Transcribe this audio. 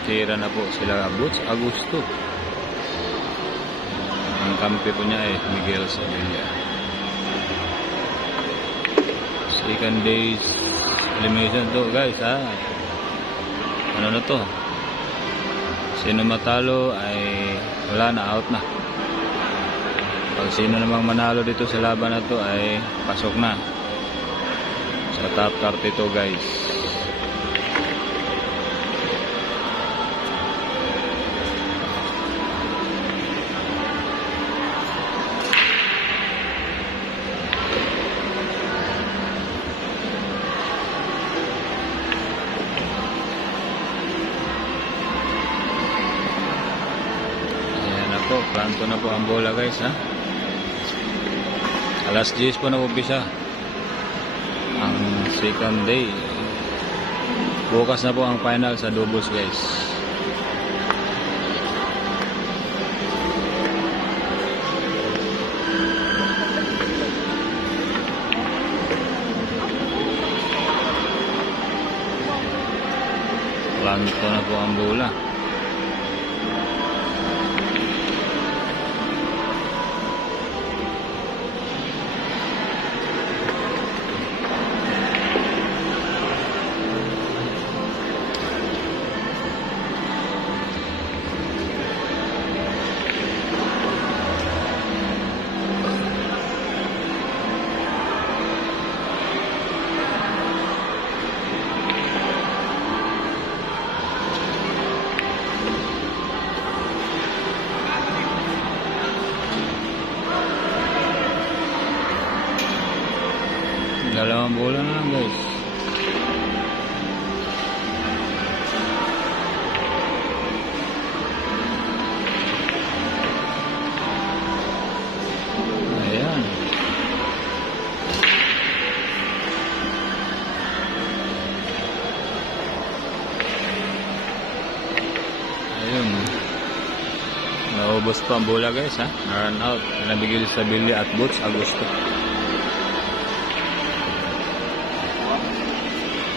Tumitira na po sila Butch Agosto. Ang kampi po niya Miguel Sevilla. Second days elimination to guys ha. Ano na to? Sino matalo ay wala na, out na. Pag sino namang manalo dito sa laban na to ay pasok na sa top 32 guys. Planto na po ang bola guys ha. Alas 10 po na umpisa ang second day. Bukas na po ang final sa doubles guys. Planto na po ang bola. Dalawang bola na lang guys. Ayan. Ayun. Naubos pa ang bola guys ha. Run out. Nabigil sa Billy at Butch Agosto.